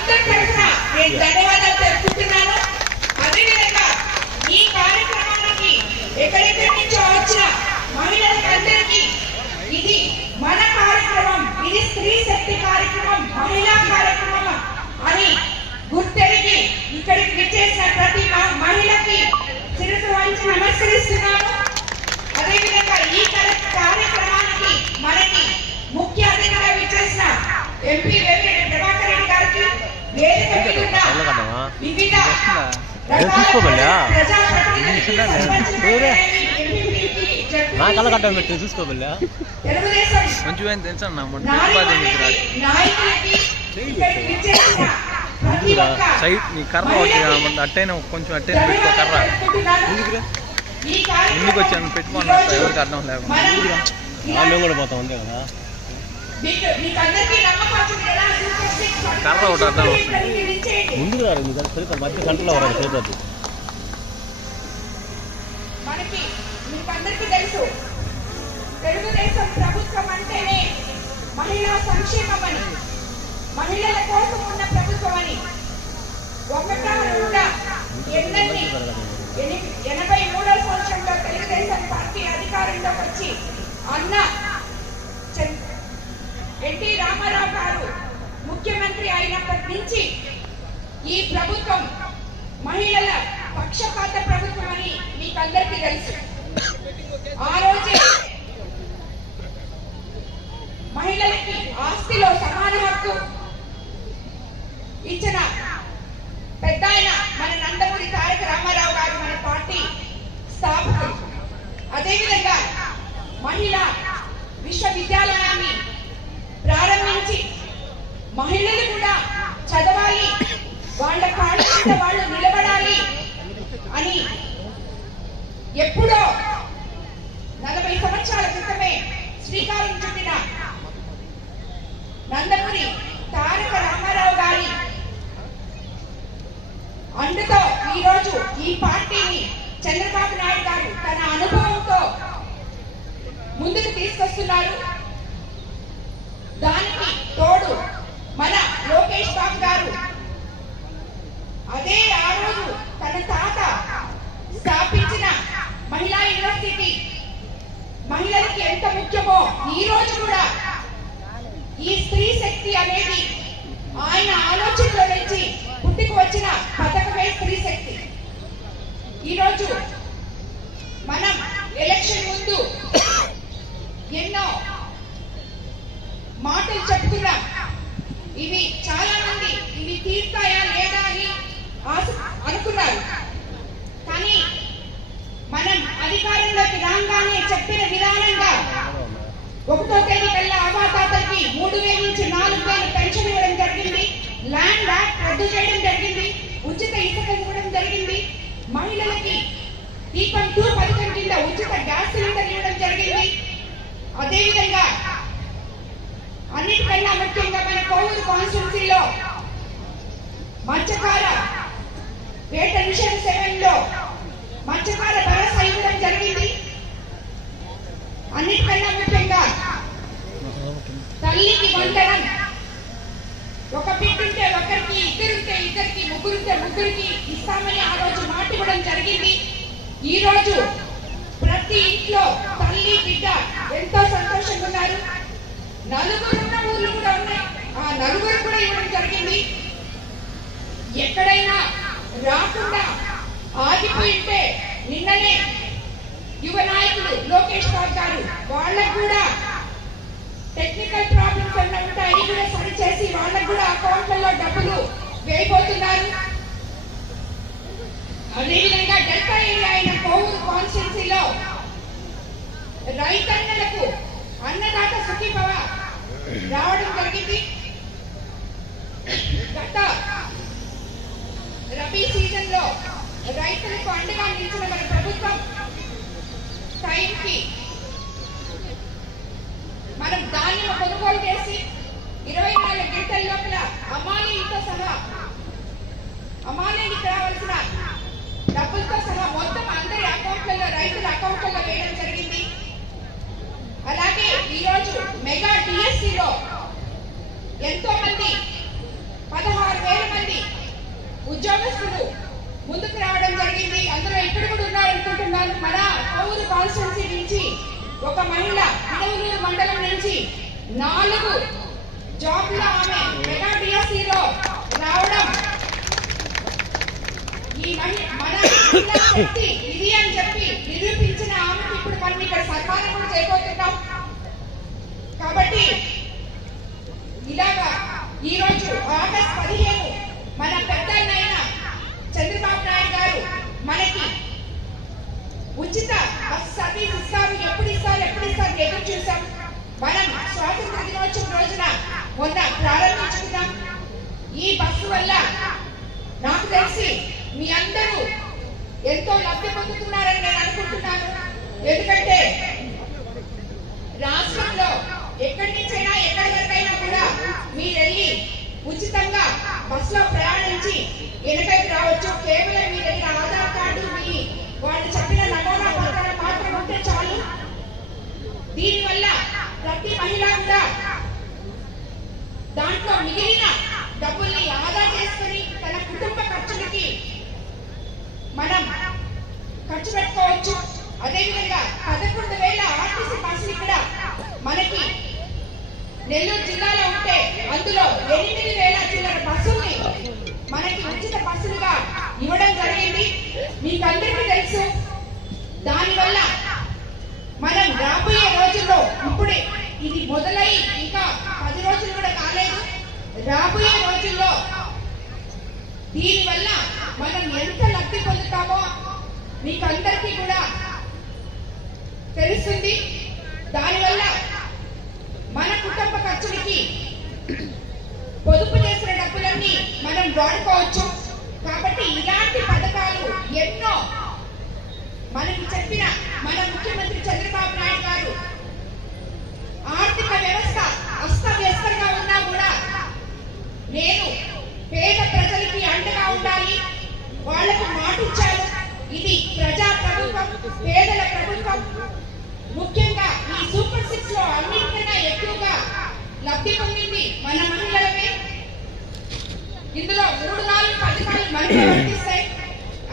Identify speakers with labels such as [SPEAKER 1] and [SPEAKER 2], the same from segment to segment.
[SPEAKER 1] అందరి తరఫున నేను ధన్యవాదాలు తెలుపుతున్నాను. అదేవిధంగా ఈ కార్యక్రమానికి ఎక్కడెక్కడి నుంచో వచ్చిన మహిళలందరికీ ఇది మన కార్యక్రమం ఇది స్త్రీ శక్తి కార్యక్రమం మహిళా కార్యక్రమం అని గుర్తెరిగి ఇక్కడికి విచ్చేసిన ప్రతి మహిళకి శిరసు వంచి నమస్కరిస్తున్నాను. అదేవిధంగా ఈ కార్య- కార్యక్రమానికి మనకి ముఖ్య అతిథిగా విచ్చేసిన ఎంపీ వేమిరెడ్డి ప్రభాకర్ రెడ్డి గారికి వేదిక మీద ఉన్న వివిధ
[SPEAKER 2] నేను.
[SPEAKER 1] ఎంపీపీలకి,
[SPEAKER 2] నా కళ్ళ
[SPEAKER 1] జడ్పీలకి,
[SPEAKER 2] కట్టం పెట్టి చూసుకోబోలే
[SPEAKER 1] తెలుగుదేశం
[SPEAKER 3] మంచిగా తెలుసా నా మొన్న సైడ్ నీ కర్ర
[SPEAKER 1] మహిళకి
[SPEAKER 3] అట్టైనా కొంచెం అట్టైనా పెట్టుకో కర్ర ముందుకు వచ్చాను? పెట్టుకోండి. అసలు ఎవరికి అర్థం లేకుండా.
[SPEAKER 2] మేము కూడా పోతాం అంతే కదా?
[SPEAKER 3] కర్ర ఒకటి అర్థం.
[SPEAKER 2] ముందుకు రారు మధ్య
[SPEAKER 1] మనకి మీకందరికీ తెలుసు. తెలుగుదేశం ప్రభుత్వం అంటేనే మహిళా సంక్షేమం అని మహిళల కోసం ఉన్న ప్రభుత్వం అని ఒకటా ఎన్నెన్ని ఎనభై మూడో సంవత్సరంలో తెలుగుదేశం పార్టీ అధికారంలోకి వచ్చి అన్న ఎన్టీ రామారావు గారు ముఖ్యమంత్రి అయినప్పటి నుంచి ఈ ప్రభుత్వం మహిళల పక్షపాత ప్రభుత్వం అని మీకందరికీ తెలుసు. ఆ రోజే మహిళలకి ఆస్తిలో సమాన హక్కు ఇచ్చిన పెద్ద ఆయన మన నందమూరి తారక రామారావు గారు మన పార్టీ స్థాపకులు అదేవిధంగా మహిళా విశ్వవిద్యాలయాన్ని ప్రారంభించి మహిళలు కూడా చదవాలి వాళ్ళ కాళ్ళ మీద వాళ్ళు నిలబడాలి అని ఎప్పుడో నలభై సంవత్సరాల క్రితమే శ్రీకారం చుట్టిన నందమూరి తారక రామారావు గారి అందుతో ఈరోజు ఈ పార్టీని చంద్రబాబు నాయుడు గారు తన అనుభవంతో ముందుకు తీసుకొస్తున్నారు. దానికి తోడు మన లోకేష్ బాబు గారు. అదే ఆ రోజు తన తాత స్థాపించిన మహిళా యూనివర్సిటీ. మహిళలకి ఎంత ముఖ్యమో ఈ రోజు కూడా ఈ స్త్రీ శక్తి అనేది ఆయన ఆలోచనలో నుంచి పుట్టుకు వచ్చిన పథకమే స్త్రీ శక్తి ఈరోజు మనం ఎలక్షన్ ముందు ఎన్నో మాటలు చెప్తున్నాం ఇవి చాలా మంది ఇవి తీర్తాయా లేదా అని ఆశ అనుకున్నారు కానీ మనం అధికారంలోకి రాగానే చెప్పిన విధానంగా ఒకటో తేదీ కల్లా అవాతాతలకి మూడు వేల నుంచి నాలుగు వేలు పెన్షన్ ఇవ్వడం జరిగింది ల్యాండ్ యాక్ట్ రద్దు చేయడం జరిగింది ఉచిత ఇసుక ఇవ్వడం జరిగింది మహిళలకి దీపం టూ పథకం కింద ఉచిత గ్యాస్ సిలిండర్ ఇవ్వడం జరిగింది. అదేవిధంగా అన్నిటికన్నా ముఖ్యంగా మన కోవూరు కాన్స్టిట్యున్సీలో మత్స్యకార వేట మిషన్ సెవెన్లో మత్స్యకార భరోసా ఇవ్వడం జరిగింది. అన్నిటికన్నా ముఖ్యంగా తల్లికి వంటనం. ఒక పిట్టుంటే ఒకరికి ముగ్గురికి ఇస్తామని ఆ రోజు మాట ఇవ్వడం జరిగింది. ఈ రోజు ప్రతి ఇంట్లో తల్లి బిడ్డ ఎంతో సంతోషంగా ఉన్నారు. నలుగురు ఉన్న ఊర్లు కూడా ఉన్నాయి. ఆ నలుగురు కూడా ఇవ్వడం జరిగింది. ఎక్కడైనా రాకుండా ఆగిపోయింటే నిన్ననే యువ నాయకుడు లోకేష్ బాబు గారు వాళ్ళకు కూడా టెక్నికల్ ప్రాబ్లమ్స్ ఏమైనా ఉంటే అవి కూడా సరిచేసి వాళ్ళకు కూడా అకౌంట్లలో డబ్బులు వేయబోతున్నారు. అదేవిధంగా డెల్టా ఏరియా అయిన కోవూరు కాన్స్టిట్యున్సీలో రైతన్నలకు అన్నదాత సుఖీభవ రావడం జరిగింది. గత రబీ సీజన్లో రైతులకు అండగా నిలిచిన మన ప్రభుత్వం టైంకి మనం ధాన్యం కొనుగోలు చేసి ఇరవై నాలుగు గంటల్లో డబ్బులతో వేయడం జరిగింది. అలాగే ఈరోజు మెగా డిఎస్సిలో ఎంతో మంది పదహారు వేల మంది ఉద్యోగస్తులు ముందుకు రావడం జరిగింది. అందులో ఇక్కడ కూడా మన పౌరు కాన్స్టిట్యున్సీ నుంచి ఒక మహిళ పిడవలూరు మండలం నుంచి నాలుగు జాబ్లో ఆమె మెగా ఇది అని చెప్పి నిరూపించిన ఆమెకు ఇప్పుడు మనం ఇక్కడ సన్మానం కూడా చేయబోతున్నాం. కాబట్టి ఇలాగా ఈ రోజు ఆగస్ట్ పదిహేను మన పెద్దన్నైన చంద్రబాబు నాయుడు గారు మనకి ఉచిత బస్ సర్వీస్ ఇస్తారు. ఎప్పుడు ఇస్తారు ఎప్పుడు ఇస్తారు ఎదురు చూసాం. మనం స్వాతంత్ర దినోత్సవం రోజున మొన్న ప్రారంభించుకున్నాం. ఈ బస్సు వల్ల నాకు తెలిసి మీ అందరూ ఎంతో లబ్ధి పొందుతున్నారని నేను అనుకుంటున్నాను. ఎందుకంటే రాష్ట్రంలో ఎక్కడి నుంచైనా ఎక్కడి వరకైనా కూడా మీరు వెళ్ళి ఉచితంగా బస్సులో ప్రయాణించి వెనకైకి రావచ్చు. కేవలం మీ దగ్గర ఆధార్ కార్డు మీ వాళ్ళు చెప్పిన నమోనా పత్రాలు మాత్రం ఉంటే చాలు. దీనివల్ల ప్రతి మహిళ కూడా దాంట్లో మిగిలిన డబ్బుల్ని ఆదా చేసుకుని తన కుటుంబ ఖర్చులకి మనం ఖర్చు పెట్టుకోవచ్చు అదేవిధంగా పదకొండు వేల ఆర్టీసీ బస్సులు ఇక్కడ మనకి నెల్లూరు జిల్లాలో ఉంటే అందులో ఎనిమిది వేల చిల్లర బస్సుల్ని మనకి ఉచిత బస్సులుగా ఇవ్వడం జరిగింది మీకు అందరికీ తెలుసు దానివల్ల మనం రాబోయే రోజుల్లో ఇప్పుడే ఇది మొదలై ఇంకా పది రోజులు కూడా కాలేదు రాబోయే రోజుల్లో దీనివల్ల మనం ఎంత లబ్ధి పొందుతామో మీకు అందరికీ కూడా తెలుస్తుంది. దానివల్ల మన కుటుంబ ఖర్చులకి పొదుపు చేసిన డబ్బులన్నీ మనం వాడుకోవచ్చు కాబట్టి ఇలాంటి పథకాలు ఎన్నో మనకి చెప్పిన మన ముఖ్యమంత్రి చంద్రబాబు నాయుడు గారు ఆర్థిక వ్యవస్థ అస్తవ్యస్తంగా ఉన్నా కూడా నేను పేద ప్రజలకి అండగా ఉండాలి వాళ్ళకు మాటిచ్చాను ఇది ప్రజా ప్రభుత్వం పేదల ప్రభుత్వం ముఖ్యంగా ఈ సూపర్ సిక్స్లో అన్నింటికన్నా ఎక్కువగా లబ్ధి పొందింది మన మహిళలమే ఇందులో మూడు నాలుగు పథకాలు మనకి వర్తిస్తాయి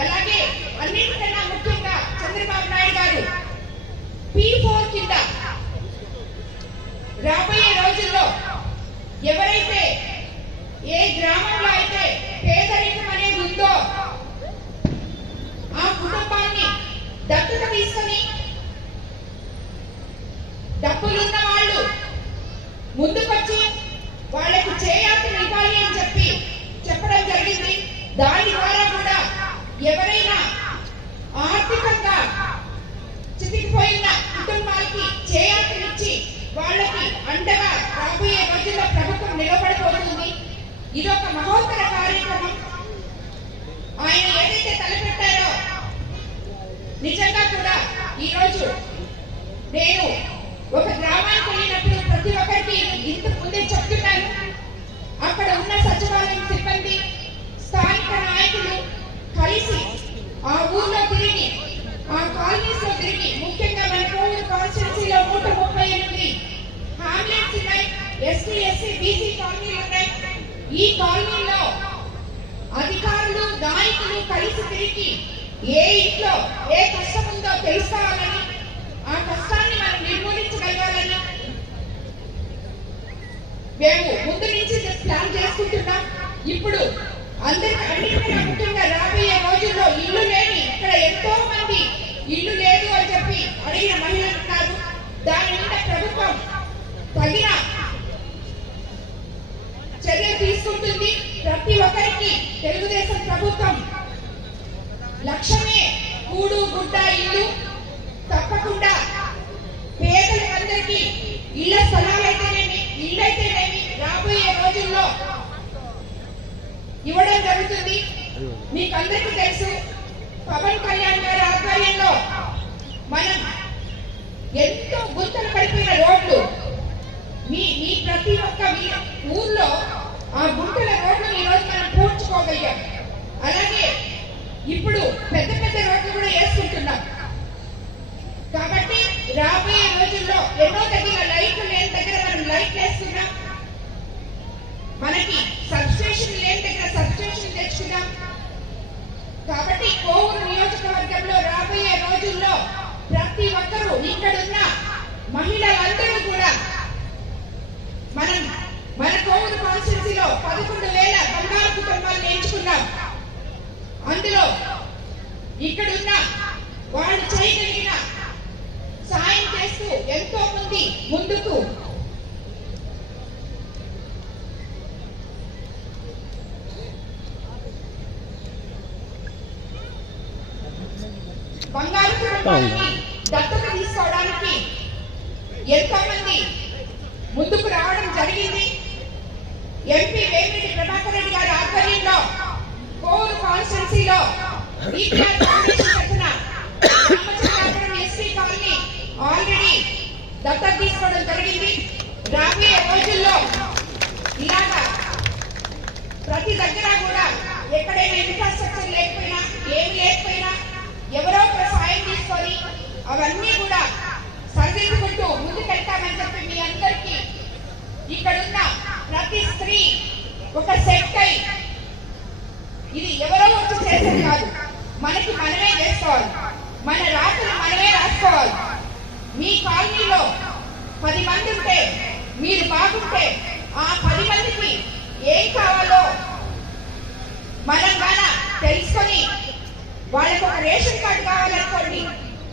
[SPEAKER 1] అలాగే అన్నింటికన్నా ముఖ్యంగా చంద్రబాబు నాయుడు గారు పీ ఫోర్ కింద రాబోయే రోజుల్లో ఎవరైతే ఏ గ్రామంలో అయితే పేదరికం అనేది ఉందో ఆ కుటుంబాన్ని దత్తత తీసుకొని డబ్బులున్న వాళ్ళు ముందుకొచ్చి వాళ్ళకి చేయాల్సిన ఇవ్వాలి అని చెప్పి చెప్పడం జరిగింది దాని ద్వారా కూడా ఎవరైనా ఆర్థికంగా చితికిపోయిన కుటుంబాలకి చేయాల్సినిచ్చి వాళ్ళకి అండగా రాబోయే రోజుల్లో ప్రభుత్వం నిలబడబోతుంది. ఇది ఒక మహోత్తర కార్యక్రమం. ఆయన ఏదైతే తలపెట్టారో నిజంగా కూడా ఈరోజు నేను ఒక గ్రామానికి వెళ్ళినప్పుడు ప్రతి ఒక్కరికి ఇంత ముందే చెప్తున్నాను అక్కడ ఉన్న సచివాలయం సిబ్బంది నాయకులు కలిసి ఆ ఊర్లో తిరిగి ఆ కాలనీస్లో తిరిగి ముఖ్యంగా మన కాన్స్టిట్యున్సీలో నూట ముప్పై ఎనిమిది హామ్లెట్స్ ఉన్నాయి. ఎస్సీ ఎస్సీ బీసీ కాలనీలు ఉన్నాయి. ఈ కాలనీలో అధికారులు నాయకులు కలిసి తిరిగి ఏ ఇంట్లో ఏ కష్టం ఉందో తెలుసుకోవాలని ఆ కష్టాన్ని మనం నిర్మూలించగలగాలని మేము ముందు నుంచి ప్లాన్ చేసుకుంటున్నాం. ఇప్పుడు అందరికి అన్నిటికన్నా ముఖ్యంగా రాబోయే రోజుల్లో ఇల్లు లేని ఇక్కడ ఎంతో మంది ఇల్లు లేదు అని చెప్పి అడిగిన మహిళలు ఉన్నారు దాని మీద ప్రభుత్వం తగిన చర్య తీసుకుంటుంది. ప్రతి ఒక్కరికి తెలుగుదేశం ప్రభుత్వం లక్ష్యమే కూడు గుడ్డ ఇల్లు. తప్పకుండా పేదలందరికీ ఇళ్ళ స్థలాలైతేనేమి ఇళ్ళైతేనేమి రాబోయే రోజుల్లో ఇవ్వడం జరుగుతుంది. మీకందరికీ తెలుసు పవన్ కళ్యాణ్ గారి ఆధ్వర్యంలో మనం ఎంతో గుంతలు పడిపోయిన రోడ్లు. మీ మీ ప్రతి ఒక్క మీ- ఊర్లో ఆ గుంటల రోడ్లు ఈ రోజు మనం పూడ్చుకోగలిగాం. అలాగే ఇప్పుడు పెద్ద పెద్ద రోడ్లు కూడా వేసుకుంటున్నాం. కాబట్టి రాబోయే రోజుల్లో ఎన్నో దగ్గర లైట్లు లేని దగ్గర మనం లైట్ వేస్తున్నాం మనకి సబ్స్టేషన్ లేని దగ్గర సబ్స్టేషన్ తెచ్చుకున్నాం కాబట్టి కోవూరు నియోజకవర్గంలో రాబోయే బంగారు కుటుంబానికి దత్తత తీసుకోవడానికి ఎంతో మంది ముందుకు రావడం జరిగింది. ఎంపీ వేమిరెడ్డి ప్రభాకర్ రెడ్డి గారి ఆధ్వర్యంలో కోవూరు కాన్స్టిట్యున్సీలో ఈపీఆర్ కాలనీ ఆల్రెడీ దత్తత తీసుకోవడం జరిగింది. రాబోయే రోజుల్లో ఇలాగా ప్రతి దగ్గర కూడా ఎక్కడైనా ఇన్ఫ్రాస్ట్రక్చర్ లేకపోయినా ఏమి లేకపోయినా ఎవరో ఒకరు సాయం తీసుకొని అవన్నీ కూడా సరిదిద్దుకుంటూ ముందుకెళ్తామని చెప్పి మీ అందరికీ ఇక్కడున్న ప్రతి స్త్రీ ఒక సెట్ అయి ఇది ఎవరో వచ్చి చేసేది కాదు. మనకి మనమే చేసుకోవాలి. మన రాత్రి మనమే రాసుకోవాలి. మీ కాలనీలో పది మంది ఉంటే మీరు బాగుంటే ఆ పది మందికి ఏం కావాలో మనం మన తెలుసుకొని వాళ్ళకు ఒక రేషన్ కార్డు కావాలనుకోండి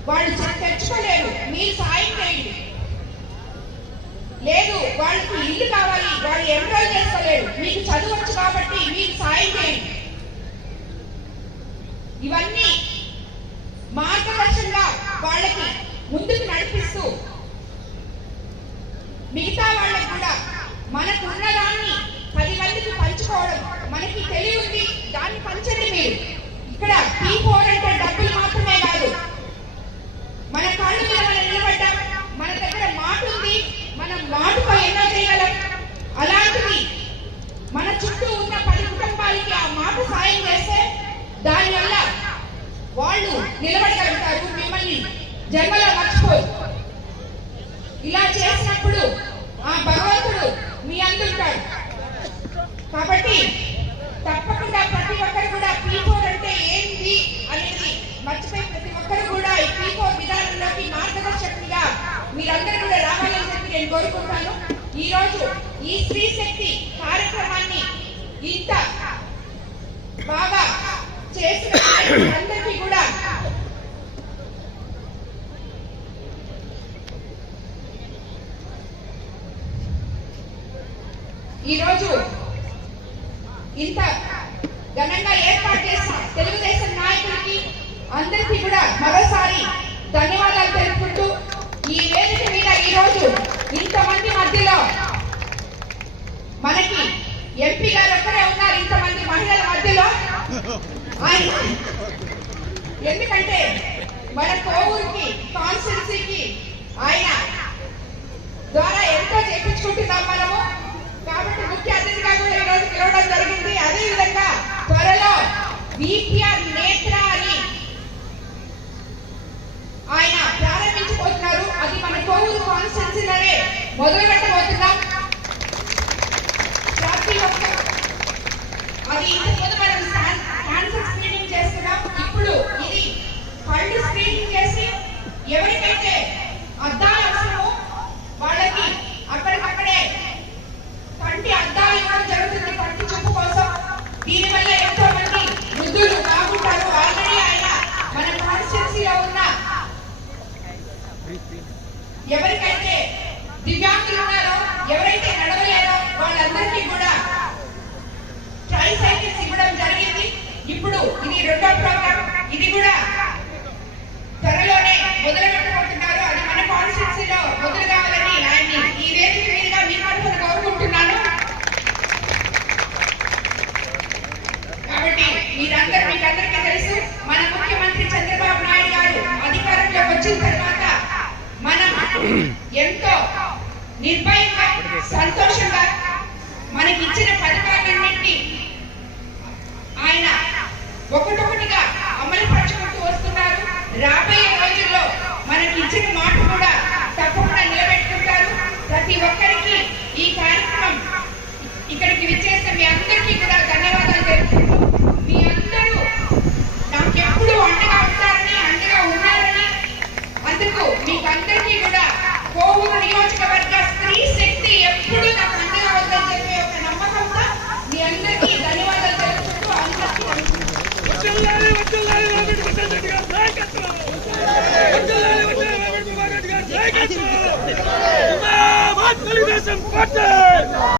[SPEAKER 1] వాళ్ళు తెచ్చుకోలేరు. మీరు సాయం చేయండి. లేదు వాళ్ళకి ఇల్లు కావాలి. వాళ్ళు ఎంప్లాయ్ చేసుకోలేరు. మీకు చదువచ్చు కాబట్టి మీరు సాయం చేయండి. ఇవన్నీ మార్గదర్శంగా వాళ్ళకి ముందుకు నడిపిస్తూ మిగతా వాళ్ళకి కూడా మనకు ఉన్నదాన్ని పది మందికి పంచుకోవడం మనకి తెలివి ఉంది దాన్ని పంచండి మీరు ఇక్కడ పీ ఫోర్ అంటే డబ్బులు మాత్రమే కాదు మన కాళ్ళ మీద మనం నిలబడ్డాం మన దగ్గర మాట ఉంది మనం మాటతో ఎన్నో చేయగలం అలాంటిది మన చుట్టూ ఉన్న పది కుటుంబాలకి ఆ మాట సాయం చేస్తే దానివల్ల వాళ్ళు నిలబడగలుగుతారు మిమ్మల్ని జన్మలో మర్చిపోరు ఇలా చేసినప్పుడు ఆ భగవంతుడు మీ అందుంటాడు కాబట్టి తప్పకుండా ప్రతి ఒక్కరు కూడా పీ ఫోర్ అంటే ఏంటి అనేది మర్చిపోయి ప్రతి ఒక్కరు కూడా ఈ పీ ఫోర్ విధానంలోకి మార్గదర్శకులుగా మీరందరూ కూడా రావాలని చెప్పి నేను కోరుకుంటాను. ఈ రోజు ఈ స్త్రీ శక్తి కార్యక్రమాన్ని ఇంత బాగా చేసిన అందరికీ కూడా ఈరోజు ఇంత ఘనంగా ఏర్పాటు చేసిన తెలుగుదేశం నాయకులకి అందరికీ కూడా మరోసారి ధన్యవాదాలు తెలుపుకుంటూ ఈ వేదిక మీద ఈరోజు ఇంతమంది మధ్యలో మనకి ఎంపీ గారు ఒక్కరే ఉన్నారు ఇంతమంది మహిళల మధ్యలో. ఆయన ఎందుకంటే మన కోవూరుకి కాన్స్టిట్యున్సీకి ఆయన ద్వారా ఎంతో చేపించుకుంటున్నాం మనము. కాబట్టి ముఖ్య అతిథిగా కూడా ఈరోజు పిలవడం జరిగింది. అదే విధంగా త్వరలో విపిఆర్ నేత్ర అని ఆయన ప్రారంభించబోతున్నారు అది మన కోవూరు కాన్స్టిట్యున్సీలోనే మొదలు పెట్టబోతున్నాం ప్రతి ఒక్క అది ఇంతకుముందు మనం క్యాన్- క్యాన్సర్ స్క్రీనింగ్ చేస్తున్నాం ఇప్పుడు ఇది కళ్ళు స్క్రీనింగ్ చేసి ఎవరికైతే అద్దాలు అవసరమో వాళ్ళకి అక్కడికక్కడే కంటి అద్దాలు ఇవ్వడం జరుగుతుంది కంటి చూపు కోసం దీనివల్ల ఎంతో మంది వృద్ధులు బాగుంటారు ఆల్రెడీ ఆయన మన కాన్స్టిట్యున్సీలో ఉన్న ఎవరికైతే దివ్యాంగులు ఉన్నారో ఎవరైతే నడవలేరో వాళ్ళందరికీ కూడా ట్రై సైకిల్స్ ఇవ్వడం జరిగింది ఇప్పుడు ఇది రెండో ప్రోగ్రామ్ ఇది కూడా త్వరలోనే మొదలు పెట్టబోతున్నారు అది మన కాన్స్టిట్యున్సీలో మొదలు కావాలని ఆయన్ని ఈ వేదిక మీదుగా మీ తరఫున కోరుకుంటున్నాను కాబట్టి మీరందరూ మీకందరికీ తెలుసు మన ముఖ్యమంత్రి చంద్రబాబు నాయుడు గారు అధికారంలోకి వచ్చిన తర్వాత మనం ఎంతో నిర్భయంగా సంతోషంగా మనకి ఇచ్చిన పథకాలన్నింటినీ ఆయన ఒకటొకటిగా అమలు పరచుకుంటూ వస్తున్నారు. రాబోయే రోజుల్లో మనకి ఇచ్చిన మాట కూడా తప్పకుండా నిలబెట్టుకుంటారు. ప్రతి ఒక్కరికి ఈ కార్యక్రమం ఇక్కడికి విచ్చేసిన మీ అందరికీ కూడా ధన్యవాదాలు తెలుపుకుంటూ మీ అందరూ నాకు ఎప్పుడు అండగా ఉంటారని అండగా ఉన్నారని అందుకు మీకు అందరికీ కూడా కోవూరు నియోజకవర్గ స్త్రీ శక్తి ఎప్పుడు నాకు అండగా ఉందని చెప్పే ఒక నమ్మకంతో మీ అందరికీ ధన్యవాదాలు తెలుపుకుంటూ అందరికీ
[SPEAKER 3] తెలుగుదేశం పార్టీ